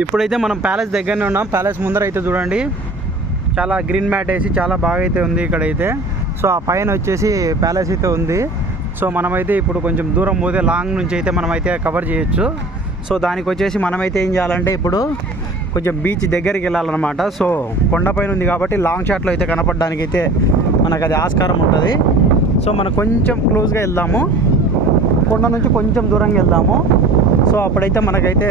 ఇప్పుడైతే మనం ప్యాలెస్ దగ్గరనే ఉన్నాం. ప్యాలెస్ ముందర అయితే చూడండి. చాలా గ్రీన్ మ్యాట్ వేసి చాలా బాగా అయితే ఉంది ఇక్కడైతే. సో ఆ పైన వచ్చేసి ప్యాలెస్ అయితే ఉంది. సో మనమైతే ఇప్పుడు కొంచెం దూరం పోతే లాంగ్ నుంచి అయితే మనమైతే కవర్ చేయొచ్చు. సో దానికి వచ్చేసి మనమైతే ఏం చేయాలంటే ఇప్పుడు కొంచెం బీచ్ దగ్గరికి వెళ్ళాలన్నమాట. సో కొండపైన ఉంది కాబట్టి లాంగ్ షాట్లో అయితే కనపడడానికి అయితే మనకు అది ఆస్కారం ఉంటుంది. సో మనం కొంచెం క్లోజ్గా వెళ్దాము. కొండ నుంచి కొంచెం దూరంగా వెళ్దాము. సో అప్పుడైతే మనకైతే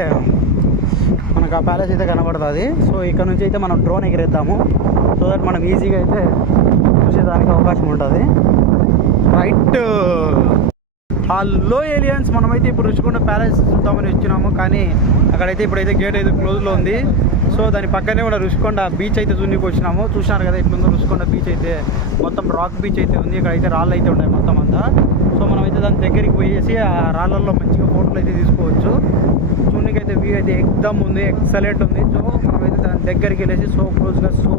మనకు ఆ ప్యాలెస్ అయితే కనబడుతుంది. సో ఇక్కడ నుంచి అయితే మనం డ్రోన్ ఎగిరేద్దాము. సో దట్ మనం ఈజీగా అయితే చూసేదానికి అవకాశం ఉంటుంది. రైట్ హలో ఏలియన్స్ మనమైతే ఇప్పుడు రుచికొండ ప్యాలెస్ చూద్దామని వచ్చినాము. కానీ అక్కడైతే ఇప్పుడైతే గేట్ అయితే క్లోజ్లో ఉంది. సో దాని పక్కనే కూడా రుషికొండ బీచ్ అయితే చూనికి వచ్చినాము. చూసినారు కదా ఇట్లుందో రుషికొండ బీచ్ అయితే. మొత్తం రాక్ బీచ్ అయితే ఉంది. ఇక్కడ అయితే రాళ్ళు అయితే ఉన్నాయి మొత్తం అంతా. సో మనమైతే దాని దగ్గరికి పోయేసి ఆ రాళ్ళల్లో మంచిగా ఫోటోలు అయితే తీసుకోవచ్చు. చూడడానికి అయితే వ్యూ అయితే ఎక్దమ్ ఉంది ఎక్సలెంట్ ఉంది. సో మనమైతే దాని దగ్గరికి వెళ్ళేసి సో క్లోజ్గా సో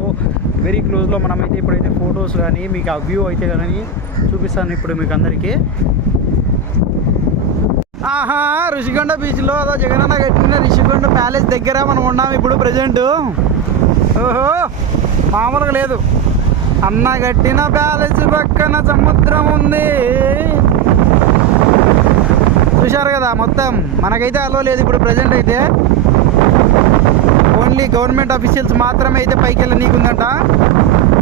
వెరీ క్లోజ్లో మనమైతే ఇప్పుడైతే ఫొటోస్ కానీ మీకు ఆ వ్యూ అయితే కానీ చూపిస్తాను ఇప్పుడు మీకు అందరికీ. ఆహా ఋషికొండ బీచ్లో అదో జగనన్న కట్టిన ఋషికొండ ప్యాలెస్ దగ్గర మనం ఉన్నాం ఇప్పుడు ప్రజెంట్ ఓహో మామూలుగా లేదు. అన్న కట్టిన ప్యాలెస్ పక్కన సముద్రం ఉంది. చూశారు కదా మొత్తం. మనకైతే అలో లేదు ఇప్పుడు ప్రజెంట్ అయితే. ఓన్లీ గవర్నమెంట్ అఫీషియల్స్ మాత్రమే అయితే పైకి వెళ్ళి నీకుందంట.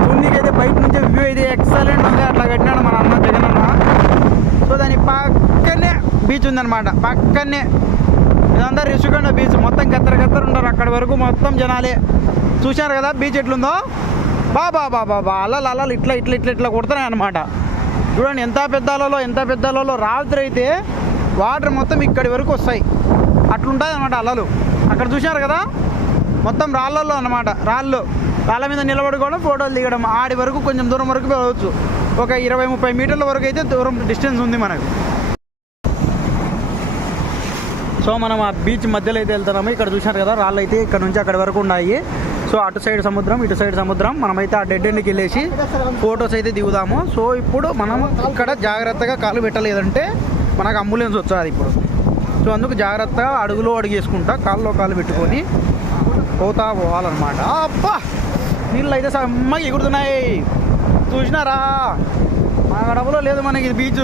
చూడనీకైతే బయట నుంచి వ్యూ అయితే ఎక్సలెంట్ ఉంది. అట్లా కట్టినాడు మన అన్న జగన్ అన్న. సో దాని పక్కనే బీచ్ ఉందన్నమాట. పక్కనే. ఇదంతా రిషికొండ బీచ్ మొత్తం గత్తర గత్తర ఉంటారు అక్కడి వరకు మొత్తం జనాలే. చూశారు కదా బీచ్ ఎట్లుందో? బాబా బా బా అలలు అలలు ఇట్లా ఇట్లా ఇట్లా ఇట్లా కొడుతున్నాయి అనమాట చూడండి ఎంత పెద్ద అలలో ఎంత పెద్ద అలలో రాత్రి అయితే వాటర్ మొత్తం ఇక్కడి వరకు వస్తాయి. అట్లుంటుంది అనమాట అలలు. అక్కడ చూశారు కదా? మొత్తం రాళ్ళల్లో అనమాట రాళ్ళు. రాళ్ళ మీద నిలబడుకోవడం ఫోటోలు దిగడం ఆడి వరకు కొంచెం దూరం వరకు వెళ్ళవచ్చు. ఒక ఇరవై ముప్పై మీటర్ల వరకు అయితే దూరం డిస్టెన్స్ ఉంది మనకు. సో మనం ఆ బీచ్ మధ్యలో అయితే వెళ్తున్నాము. ఇక్కడ చూశారు కదా రాళ్ళు అయితే ఇక్కడ నుంచి అక్కడి వరకు ఉన్నాయి. సో అటు సైడ్ సముద్రం ఇటు సైడ్ సముద్రం. మనమైతే ఆ డెడ్ ఎండ్కి వెళ్ళేసి ఫొటోస్ అయితే దిగుదాము. సో ఇప్పుడు మనం ఇక్కడ జాగ్రత్తగా కాలు పెట్టలేదంటే మనకు అంబులెన్స్ వచ్చాది ఇప్పుడు. సో అందుకు జాగ్రత్తగా అడుగులో అడుగు వేసుకుంటా కాళ్ళలో కాలు పెట్టుకొని పోతా పోవాలన్నమాట. అబ్బా! నీళ్ళు అయితే సమ్మగా ఎగురుతున్నాయి. చూసినారా? మన గడపలో లేదు మనకి ఇది బీచ్.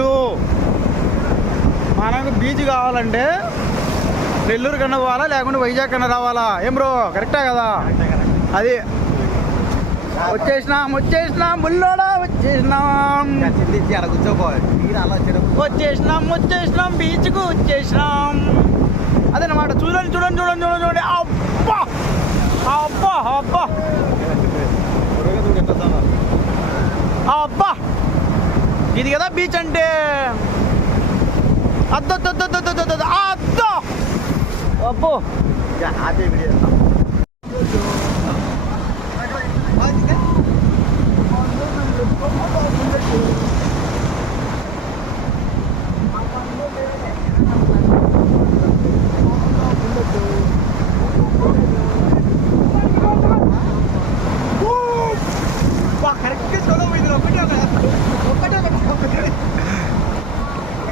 మనకు బీచ్ కావాలంటే నెల్లూరు కన్నా పోవాలా లేకుంటే వైజాగ్ కన్నా రావాలా? ఏం బ్రో కరెక్టే కదా? అది వచ్చేసినాం వచ్చేసినాం బుల్లోడా వచ్చేసినాం. వచ్చేసినాం వచ్చేసినాం బీచ్కు వచ్చేసినాం. అదనమాట చూడండి చూడండి చూడండి చూడండి చూడండి. అబ్బా! అబ్బా అబ్బా! అబ్బా! ఇది కదా బీచ్ అంటే? అద్దొద్దొద్దొద్దొద్దొద్దు అద్దో! అబ్బో!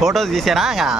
ఫోటోస్ తీసానా ఇంకా?